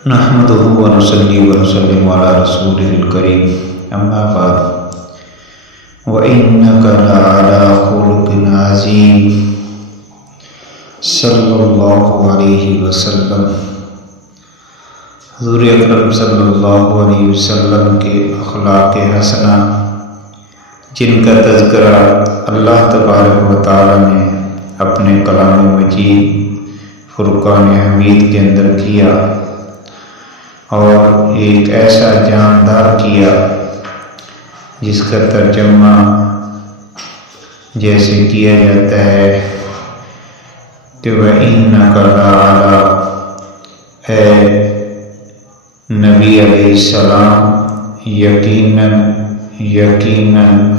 نحمده ونصلي ونسلم على رسوله الكريم اما بعد وإنك لعلى خلق عظيم صلی اللہ علیہ وسلم۔ حضور اکرم صلی اللہ علیہ وسلم کے اخلاق حسنہ جن کا تذکرہ اللہ تبارک و تعالی نے اپنے کلام مجید فرقان حمید کے اندر کیا اور ایک ایسا جاندار کیا جس کا ترجمہ جیسے کیا جاتا ہے کہ وَإِنَّكَ لَعَلَىٰ، اے نبی علیہ السلام یقیناً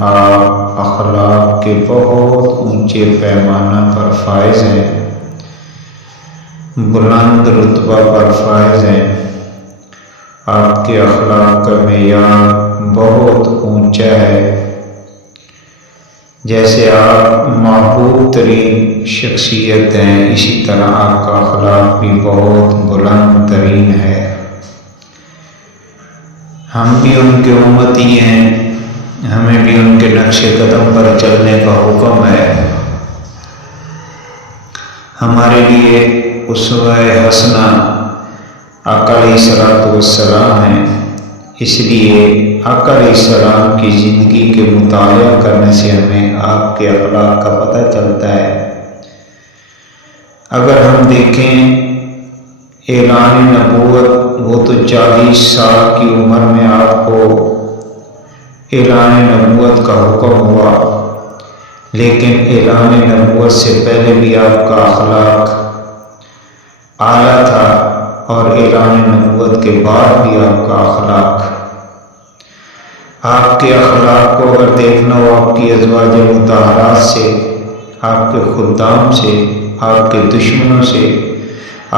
آپ اخلاق کے بہت اونچے پیمانہ پر فائز ہیں، بلند رتبہ پر فائز ہیں۔ آپ کے اخلاق کا معیار بہت اونچا ہے، جیسے آپ محبوب ترین شخصیت ہیں اسی طرح آپ کا اخلاق بھی بہت بلند ترین ہے۔ ہم بھی ان کے امتی ہیں، ہمیں بھی ان کے نقش قدم پر چلنے کا حکم ہے۔ ہمارے لیے اسوہ حسنہ آقا علیہ الصلوۃ والسلام ہیں، اس لیے آقا علیہ السلام کی زندگی کے مطالعہ کرنے سے ہمیں آپ کے اخلاق کا پتہ چلتا ہے۔ اگر ہم دیکھیں اعلان نبوت، وہ تو 40 سال کی عمر میں آپ کو اعلان نبوت کا حکم ہوا، لیکن اعلان نبوت سے پہلے بھی آپ کا اخلاق اعلیٰ تھا اور اعلان نبوت کے بعد بھی آپ کا اخلاق، آپ کے اخلاق کو اگر دیکھنا ہو آپ کی ازواج مطہرات سے، آپ کے خدام سے، آپ کے دشمنوں سے،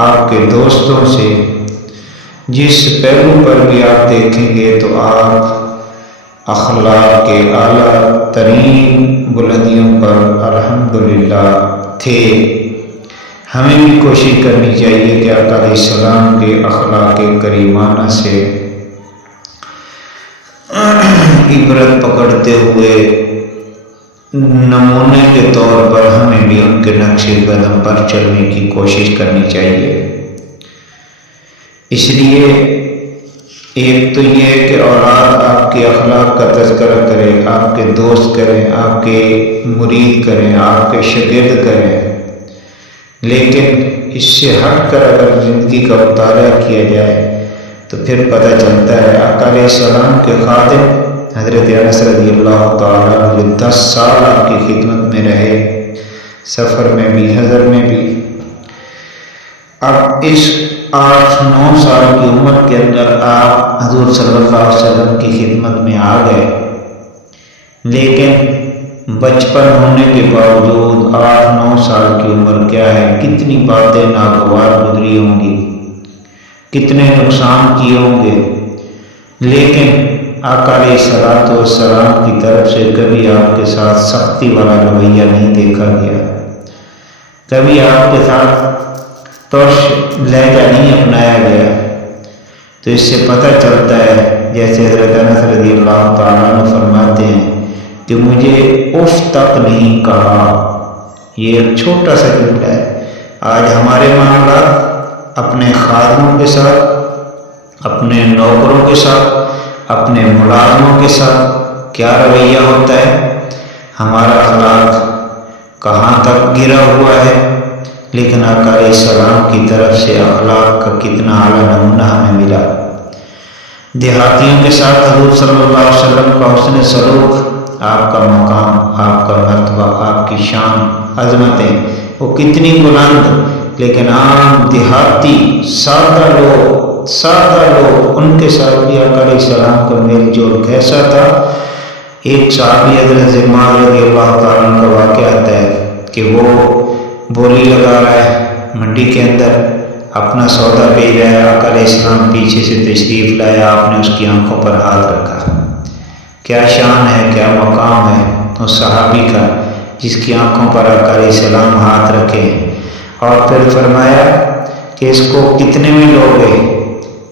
آپ کے دوستوں سے، جس پہلو پر بھی آپ دیکھیں گے تو آپ اخلاق کے اعلیٰ ترین بلندیوں پر الحمدللہ تھے۔ ہمیں بھی کوشش کرنی چاہیے کہ آقا علیہ السلام کے اخلاق کریمانہ سے عبرت پکڑتے ہوئے نمونے کے طور پر ہمیں بھی ان کے نقش قدم پر چلنے کی کوشش کرنی چاہیے۔ اس لیے ایک تو یہ کہ اولاد آپ کے اخلاق کا تذکرہ کرے، آپ کے دوست کریں، آپ کے مرید کریں، آپ کے شاگرد کریں، لیکن اس سے ہٹ کر اگر زندگی کا مطالعہ کیا جائے تو پھر پتہ چلتا ہے آقا علیہ السلام کے خادم حضرت انس رضی اللہ تعالیٰ عنہ 10 سال آپ کی خدمت میں رہے، سفر میں بھی حضر میں بھی۔ اب اس 8-9 سال کی عمر کے اندر آپ حضور صلی اللہ علیہ وسلم کی خدمت میں آ گئے، لیکن بچپن ہونے کے باوجود 8-9 سال کی عمر کیا ہے، کتنی باتیں ناگوار گزری ہوں گی، کتنے نقصان کیے ہوں گے، لیکن آقا علیہ الصلوۃ والسلام کی طرف سے کبھی آپ کے ساتھ سختی والا رویہ نہیں دیکھا گیا، کبھی آپ کے ساتھ ترش لہجہ نہیں اپنایا گیا۔ تو اس سے پتہ چلتا ہے، جیسے حضرت انس رضی اللہ تعالیٰ عنہ فرماتے ہیں کہ مجھے اف تک نہیں کہا۔ یہ ایک چھوٹا سا جملہ ہے۔ آج ہمارے معاملات اپنے خادموں کے ساتھ، اپنے نوکروں کے ساتھ، اپنے ملازموں کے ساتھ کیا رویہ ہوتا ہے، ہمارا اخلاق کہاں تک گرا ہوا ہے، لیکن آقا علیہ السلام کی طرف سے اخلاق کا کتنا اعلیٰ نمونہ ہمیں ملا۔ دیہاتیوں کے ساتھ حضور صلی اللہ علیہ وسلم کا حسن سلوک، آپ کا مقام، آپ کا مرتبہ، آپ کی شان، عظمتیں وہ کتنی بلند، لیکن عام دیہاتی سادہ لوگ ان کے ساتھ بھی آقا علیہ السلام کا میل جول کیسا تھا۔ ایک صحابی حضرت معاذ رضی اللہ تعالیٰ عنہ کا واقعہ آتا ہے کہ وہ بولی لگا رہا ہے منڈی کے اندر، اپنا سودا بیچ رہا ہے، آقا علیہ السلام پیچھے سے تشریف لائے، آپ نے اس کی آنکھوں پر ہاتھ رکھا۔ کیا شان ہے، کیا مقام ہے اس صحابی کا جس کی آنکھوں پر آقا علیہ السلام ہاتھ رکھے، اور پھر فرمایا کہ اس کو کتنے میں لو گے؟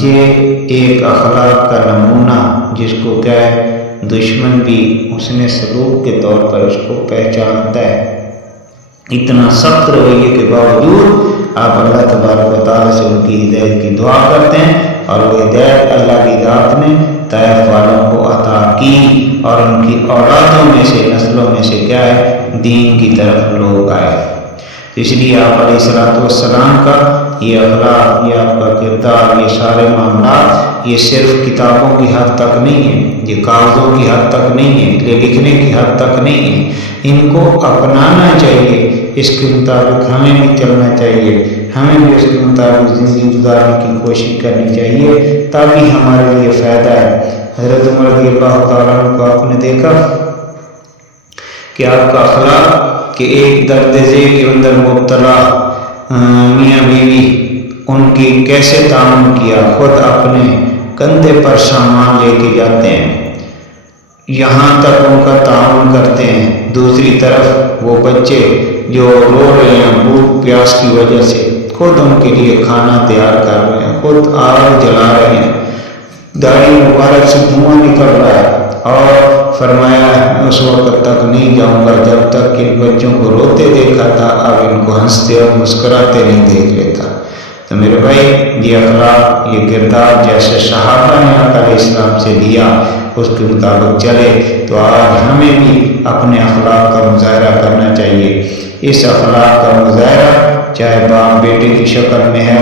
یہ ایک اخلاق کا نمونہ جس کو کیا ہے دشمن بھی حسن سلوک کے طور پر اس کو پہچانتا ہے۔ اتنا سخت رویے کے باوجود آپ اللہ تبارک و تعالیٰ سے ان کی ہدایت کی دعا کرتے ہیں، اور وہ ہدایت اللہ کی ذات نے طائف والوں کو عطا کی، اور ان کی اولادوں میں سے نسلوں میں سے کیا ہے دین کی طرف لوگ آئے۔ اس لیے آپ علیہ الصلوۃ والسلام کا یہ اخلاق، یہ آپ کا کردار، یہ سارے معاملات یہ صرف کتابوں کی حد تک نہیں ہے، یہ کاغذوں کی حد تک نہیں ہے، یہ لکھنے کی حد تک نہیں ہے، ان کو اپنانا چاہیے، اس کے مطابق ہمیں بھی چلنا چاہیے، ہمیں بھی اس کے مطابق زندگی گزارنے کی کوشش کرنی چاہیے، تاکہ ہمارے لیے فائدہ ہے۔ حضرت عمر رضی اللہ تعالیٰ عنہ کو آپ نے دیکھا کہ آپ کا اخلاق کہ ایک درد ذیل کے اندر مبتلا میاں بیوی ان کی کیسے تعاون کیا، خود اپنے کندھے پر سامان لے کے جاتے ہیں، یہاں تک ان کا تعاون کرتے ہیں، دوسری طرف وہ بچے جو رو رہے ہیں بھوک پیاس کی وجہ سے، خود ان کے لیے کھانا تیار کر رہے ہیں، خود آگ جلا رہے ہیں، داڑھی مبارک سے دھواں نکل رہا ہے، اور فرمایا میں اس وقت تک نہیں جاؤں گا جب تک کہ ان بچوں کو روتے دیکھا تھا، اب ان کو ہنستے اور مسکراتے نہیں دیکھ لیتا۔ تو میرے بھائی یہ اخلاق، یہ کردار جیسے صحابہ نے آقا علیہ السلام سے لیا اس کے مطابق چلے، تو آج ہمیں بھی اپنے اخلاق کا مظاہرہ کرنا چاہیے۔ اس اخلاق کا مظاہرہ چاہے باپ بیٹے کی شکل میں ہے،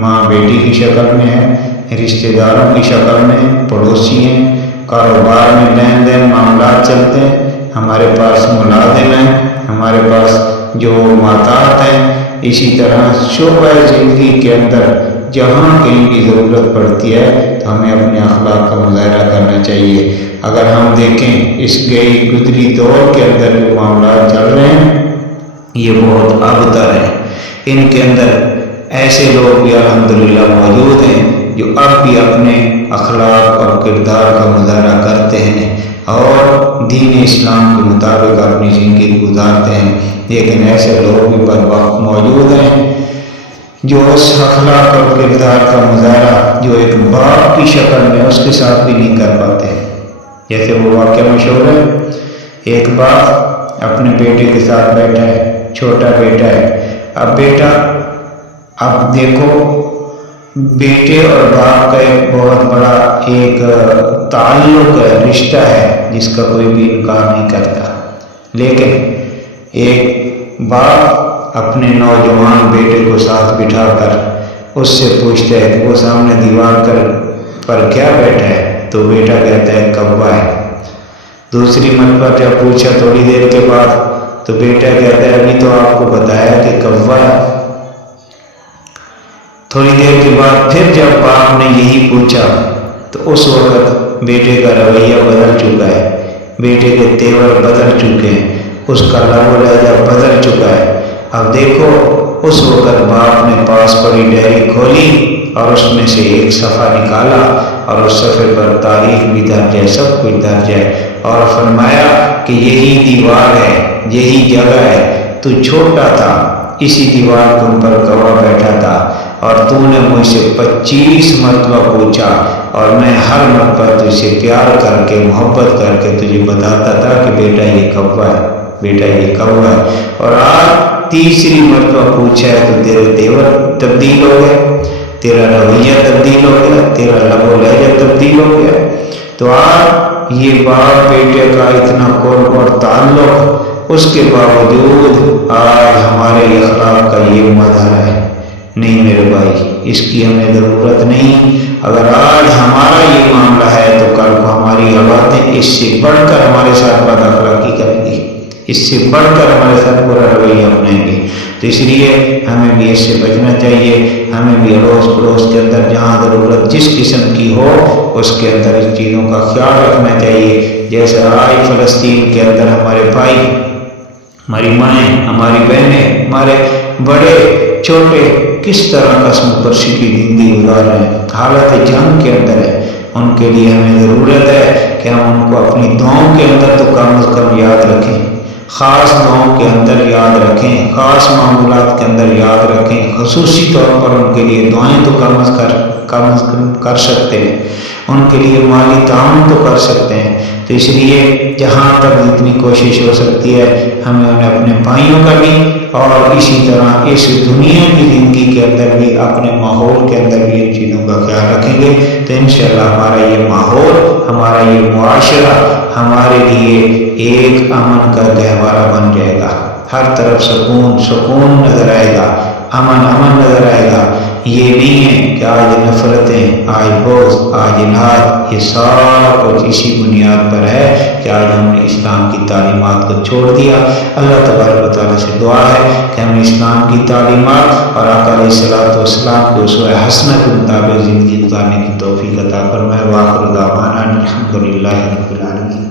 ماں بیٹی کی شکل میں ہے، رشتہ داروں کی شکل میں، پڑوسی ہیں، کاروبار میں لین دین معاملات چلتے ہیں، ہمارے پاس ملازم ہیں، ہمارے پاس جو معطات ہیں، اسی طرح شعبہ زندگی کے اندر جہاں کہیں بھی ضرورت پڑتی ہے تو ہمیں اپنے اخلاق کا مظاہرہ کرنا چاہیے۔ اگر ہم دیکھیں اس گئی گزری دور کے اندر جو معاملات چل رہے ہیں یہ بہت ابتر ہیں، ان کے اندر ایسے لوگ بھی الحمدللہ موجود ہیں جو اب بھی اپنے اخلاق اور کردار کا مظاہرہ کرتے ہیں اور دین اسلام کے مطابق اپنی زندگی گزارتے ہیں، لیکن ایسے لوگ بھی بر وقت موجود ہیں جو اس اخلاق اور کردار کا مظاہرہ جو ایک باپ کی شکل میں اس کے ساتھ بھی نہیں کر پاتے۔ جیسے وہ واقعہ مشہور ہے، ایک باپ اپنے بیٹے کے ساتھ بیٹھا ہے، چھوٹا بیٹا ہے، اب دیکھو بیٹے اور باپ کا ایک بہت بڑا ایک تعلق ہے، رشتہ ہے جس کا کوئی بھی انکار نہیں کرتا، لیکن ایک باپ اپنے نوجوان بیٹے کو ساتھ بٹھا کر اس سے پوچھتا ہے کہ وہ سامنے دیوار پر کیا بیٹھا ہے، تو بیٹا کہتا ہے کوا ہے۔ دوسری مرتبہ جب پوچھا تھوڑی دیر کے بعد تو بیٹا کہتا ہے ابھی تو آپ کو بتایا کہ کوا ہے۔ تھوڑی دیر کے بعد پھر جب باپ نے یہی پوچھا تو اس وقت بیٹے کا رویہ بدل چکا ہے، بیٹے کے تیور بدل چکے ہیں، اس کا لب و لہجہ بدل چکا ہے۔ اب دیکھو اس وقت باپ نے پاس پڑی ڈائری کھولی اور اس میں سے ایک صفحہ نکالا اور اس صفحے پر تاریخ بھی درج ہے، سب کچھ درج ہے، اور فرمایا کہ یہی دیوار ہے، یہی جگہ ہے، تو چھوٹا تھا اسی دیوار کے اوپر گواہ بیٹھا تھا اور تو نے مجھ سے 25 مرتبہ پوچھا اور میں ہر مرتبہ تجھ سے پیار کر کے محبت کر کے تجھے بتاتا تھا کہ بیٹا یہ کوا ہے، بیٹا یہ کوا ہے، اور آج تیسری مرتبہ پوچھا ہے تو تیرے تیور تبدیل ہو گئے، تیرا رویہ تبدیل ہو گیا، تیرا لب و لہجہ تبدیل ہو گیا۔ تو آج یہ باپ بیٹے کا اتنا قرب اور تعلق، اس کے باوجود آج ہمارے اخلاق کا یہ مظہر ہے۔ نہیں میرے بھائی، اس کی ہمیں ضرورت نہیں۔ اگر آج ہمارا یہ معاملہ ہے تو کل کو ہماری اولادیں اس سے بڑھ کر ہمارے ساتھ بد اخلاقی کریں گی، اس سے بڑھ کر ہمارے ساتھ برا رویہ اپنائیں گے۔ تو اس لیے ہمیں بھی اس سے بچنا چاہیے، ہمیں بھی اڑوس پڑوس کے اندر جہاں ضرورت جس قسم کی ہو اس کے اندر اس چیزوں کا خیال رکھنا چاہیے۔ جیسے آج فلسطین کے اندر ہمارے بھائی، ہماری مائیں، ہماری بہنیں، ہمارے بڑے چھوٹے کس طرح قسم پرسی کی زندگی گزار رہے ہیں، حالت جنگ کے اندر ہے، ان کے لیے ہمیں ضرورت ہے کہ ہم ان کو اپنی دعاؤں کے اندر تو کم از کم یاد رکھیں، خاص دعاؤں کے اندر یاد رکھیں، خاص معمولات کے اندر یاد رکھیں، خصوصی طور پر ان کے لیے دعائیں تو کم از کم کر سکتے ہیں، ان کے لیے مالی تعاون تو کر سکتے ہیں۔ تو اس لیے جہاں تک جتنی کوشش ہو سکتی ہے ہمیں انہیں اپنے بھائیوں کا بھی اور اسی طرح اس دنیا کی زندگی کے اندر بھی اپنے ماحول کے اندر بھی ان چیزوں کا خیال رکھیں گے تو انشاءاللہ ہمارا یہ ماحول، ہمارا یہ معاشرہ ہمارے لیے ایک امن کا گہوارہ بن جائے گا۔ ہر طرف سکون نظر آئے گا، امن نظر آئے گا۔ یہ نہیں ہے کہ آج نفرتیں، آج بغض، آج جہاد، یہ سارا کچھ اسی بنیاد پر ہے کہ آج ہم نے اسلام کی تعلیمات کو چھوڑ دیا۔ اللہ تبارک و تعالیٰ سے دعا ہے کہ ہمیں اسلام کی تعلیمات اور آقا علیہ الصلوۃ والسلام کے اسوہ حسنہ کے مطابق زندگی گزارنے کی توفیق عطا فرمائے۔ وآخر دعوانا الحمدللہ رب العالمین۔